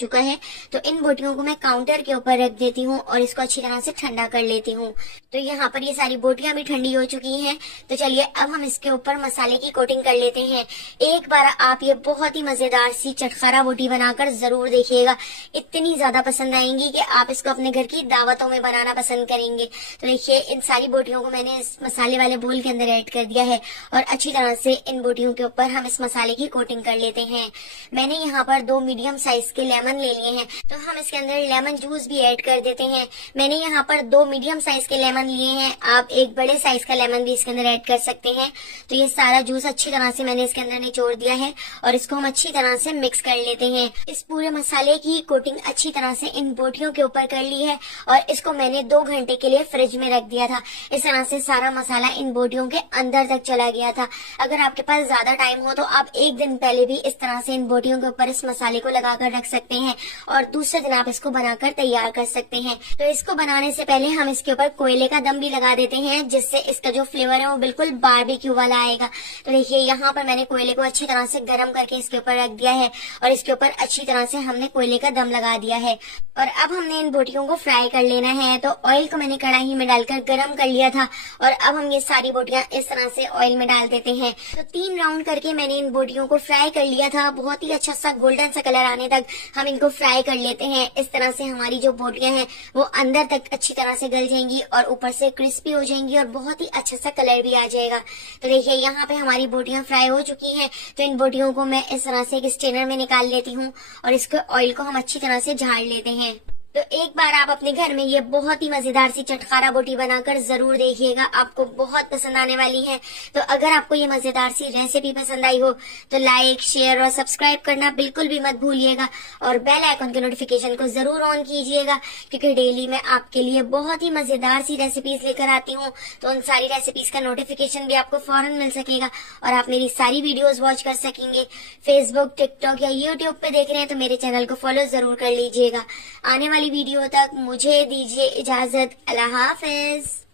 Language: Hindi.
चुका है। तो इन बोटियों को मैं काउंटर के ऊपर रख देती हूँ और इसको अच्छी तरह से ठंडा कर लेती हूँ। तो यहाँ पर ये सारी बोटियां भी ठंडी हो चुकी हैं। तो चलिए अब हम इसके ऊपर मसाले की कोटिंग कर लेते हैं। एक बार आप ये बहुत ही मजेदार सी चटखारा बोटी बनाकर जरूर देखिएगा, इतनी ज्यादा पसंद आएंगी कि आप इसको अपने घर की दावतों में बनाना पसंद करेंगे। तो देखिए इन सारी बोटियों को मैंने इस मसाले वाले बोल के अंदर ऐड कर दिया है और अच्छी तरह से इन बोटियों के ऊपर हम इस मसाले की कोटिंग कर लेते हैं। मैंने यहाँ पर 2 मीडियम साइज के लेमन ले लिए हैं, तो हम इसके अंदर लेमन जूस भी ऐड कर देते हैं। मैंने यहाँ पर 2 मीडियम साइज के लेमन लिए हैं, आप एक बड़े साइज का लेमन भी इसके अंदर ऐड कर सकते हैं। तो ये सारा जूस अच्छी तरह से मैंने इसके अंदर निचोड़ दिया है और इसको हम अच्छी तरह से मिक्स कर लेते हैं। इस पूरे मसाले की कोटिंग अच्छी तरह से इन बोटियों के ऊपर कर ली है और इसको मैंने 2 घंटे के लिए फ्रिज में रख दिया था। इस तरह से सारा मसाला इन बोटियों के अंदर तक चला गया था। अगर आपके पास ज्यादा टाइम हो तो आप एक दिन पहले भी इस तरह से इन बोटियों के ऊपर इस मसाले को लगाकर रख सकते हैं और दूसरे दिन आप इसको बनाकर तैयार कर सकते हैं। तो इसको बनाने से पहले हम इसके ऊपर कोयले का दम भी लगा देते हैं, जिससे इसका जो फ्लेवर है वो बिल्कुल बारबेक्यू वाला आएगा। तो देखिए यहाँ पर मैंने कोयले को अच्छी तरह से गर्म करके इसके ऊपर रख दिया है और इसके ऊपर अच्छी तरह से हमने कोयले का दम लगा दिया है। और अब हमने इन बोटियों को फ्राई कर लेना है। तो ऑयल को मैंने कढ़ाई में डालकर गर्म कर लिया था और अब हम ये सारी बोटियां इस तरह से ऑयल में डाल देते हैं। तो 3 राउंड करके मैंने इन बोटियों को फ्राई कर लिया था। बहुत ही अच्छा सा गोल्डन सा कलर आने तक हम इनको फ्राई कर लेते हैं। इस तरह से हमारी जो बोटियां हैं वो अंदर तक अच्छी तरह से गल जाएंगी और ऊपर से क्रिस्पी हो जाएंगी और बहुत ही अच्छा सा कलर भी आ जाएगा। तो देखिए यहाँ पे हमारी बोटियां फ्राई हो चुकी हैं। तो इन बोटियों को मैं इस तरह से एक स्ट्रेनर में निकाल लेती हूँ और इसको ऑयल को हम अच्छी तरह से झाड़ लेते हैं। तो एक बार आप अपने घर में ये बहुत ही मजेदार सी चटखारा बोटी बनाकर जरूर देखिएगा, आपको बहुत पसंद आने वाली है। तो अगर आपको ये मजेदार सी रेसिपी पसंद आई हो तो लाइक, शेयर और सब्सक्राइब करना बिल्कुल भी मत भूलिएगा और बेल आइकन के नोटिफिकेशन को जरूर ऑन कीजिएगा, क्योंकि डेली मैं आपके लिए बहुत ही मजेदार सी रेसिपीज लेकर आती हूँ। तो उन सारी रेसिपीज का नोटिफिकेशन भी आपको फौरन मिल सकेगा और आप मेरी सारी वीडियोज वॉच कर सकेंगे। फेसबुक, टिकटॉक या यूट्यूब पे देख रहे हैं तो मेरे चैनल को फॉलो जरूर कर लीजिएगा। आने वाली वीडियो तक मुझे दीजिए इजाजत। अल्लाह हाफिज।